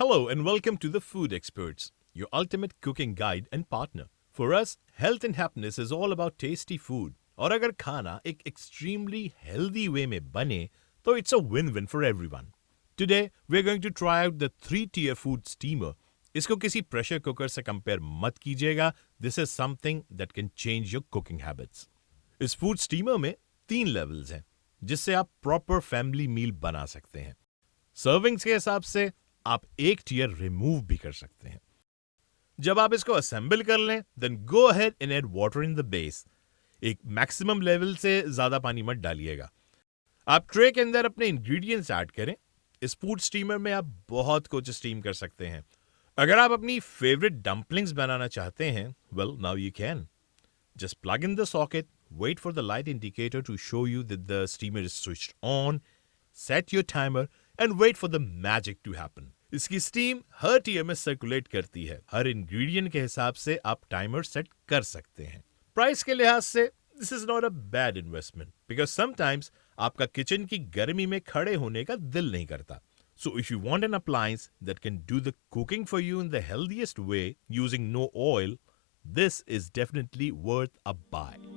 Hello and welcome to the Food Experts, your ultimate cooking guide and partner. For us, health and happiness is all about tasty food. और अगर खाना एक extremely healthy way में बने, तो it's a win-win for everyone. Today, we're going to try out the 3-tier food steamer. इसको किसी pressure cooker से कंपेयर मत कीजिएगा. This is something that can change your cooking habits. इस फूड स्टीमर में 3 लेवल्स हैं, जिससे आप प्रॉपर फैमिली मील बना सकते हैं. सर्विंग्स के हिसाब से आप एक टीयर रिमूव भी कर सकते हैं. जब आप इसको असेंबल कर लें, then go ahead and add water in the base. एक मैक्सिमम लेवल से ज्यादा पानी मत डालिएगा. आप ट्रे के अंदर अपने इंग्रेडिएंट्स ऐड करें. इस फूड स्टीमर में आप बहुत कुछ स्टीम कर सकते हैं. अगर आप अपनी फेवरेट डम्पलिंग्स बनाना चाहते हैं, well now you can. Just plug in the socket, wait for the light indicator to show you that the steamer is switched on, set your timer and wait for the magic to happen. इसकी steam हर tier में circulate करती है. हर ingredient के हिसाब से आप timer set कर सकते हैं. प्राइस के लिहाज से this is not a bad investment because sometimes आपका किचन की गर्मी में खड़े होने का दिल नहीं करता. So if you want an appliance that can do the cooking for you in the healthiest way using no oil, this is definitely worth a buy.